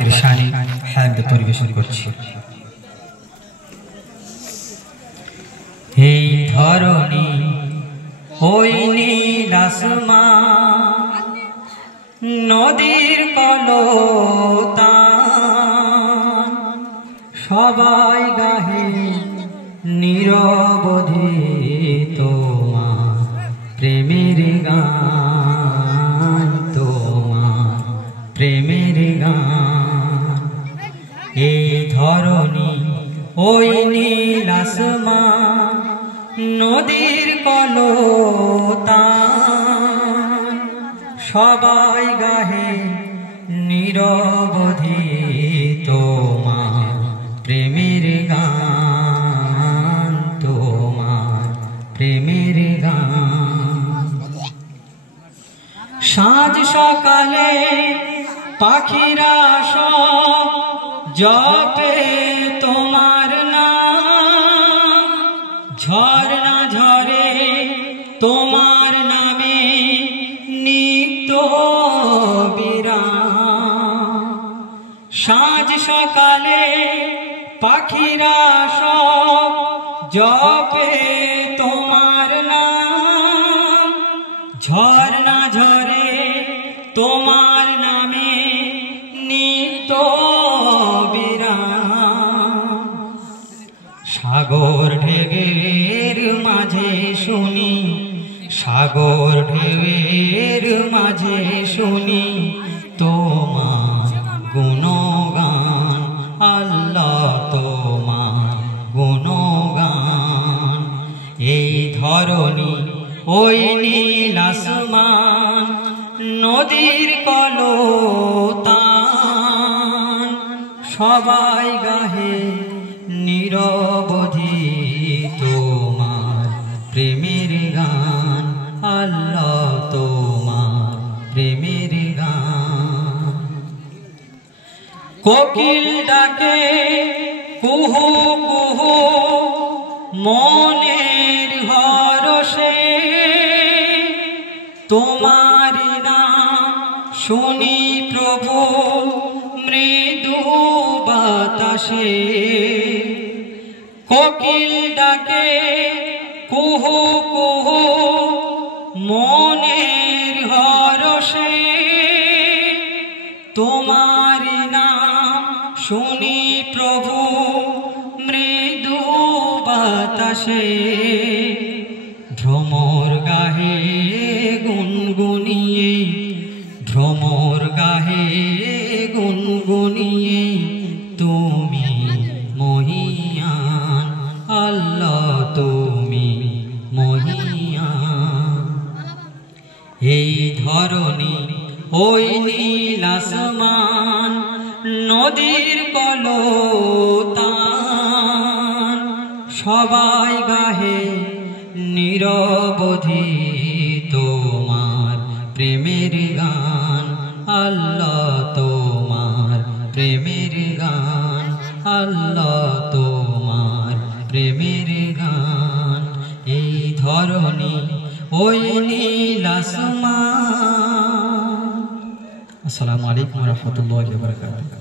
পাকের শানে হামদ পরিবেশন করছি। এই ধরনী ওই নীল আসমান, নদীর কলতান, সবাই গাহে নিরবধি তোমার প্রেমের গান, তোমার প্রেমের গান। এই ধরনী ওই নীল আসমান, নদীর কলতান, সবাই গাহে নিরবধি তোমার প্রেমের গান, তোমার প্রেমের গান। সাঁঝ সকালে পাখিরা সব জপে তোমার নাম, ঝরনা ঝরে তোমার নামে নিত্য বিরাম। সাঁঝ সকালে পাখিরা সব জপে তোমার নাম, ঝরনা ঝরে তোমার নামে নিত্য বিরাম। সাগর ঢেউয়ের মাঝে শুনি, সাগর ঢেউয়ের মাঝে শুনি তোমার গুণগান, আল্লাহ তোমার গুণগান। এই ধরনী ওই নীল আসমান, নদীর কলতান, সবাই গাহে নিরবধি তোমার প্রেমের গান, আল্লাহ তোমার প্রেমের গান। কোকিল ডাকে কুহু কুহু মনের হরষে, তোমার নাম শুনি প্রভু মৃদু বাতাসে। কোকিল ডাকে কুহু কুহু মনের হরষে, তোমার নাম শুনি প্রভু মৃদু বাতাসে। ভ্রমর গাহে গুনগুনিয়ে, ভ্রমর গাহে গুনগুনিয়ে তুমি মহিয়ান, আল্লাহ তুমি মহিয়ান। এই ধরনী ওই নীল আসমান, নদীর কলতান, সবাই গাহে নিরবধি তোমার প্রেমের গান, আল্লাহ তোমার প্রেমের গান, আল্লাহ তোমার প্রেমের গান। এই ধরনী ওই নীল আসমান। আসসালামু আলাইকুম ওয়া রাহমাতুল্লাহি ওয়া বারাকাতুহু।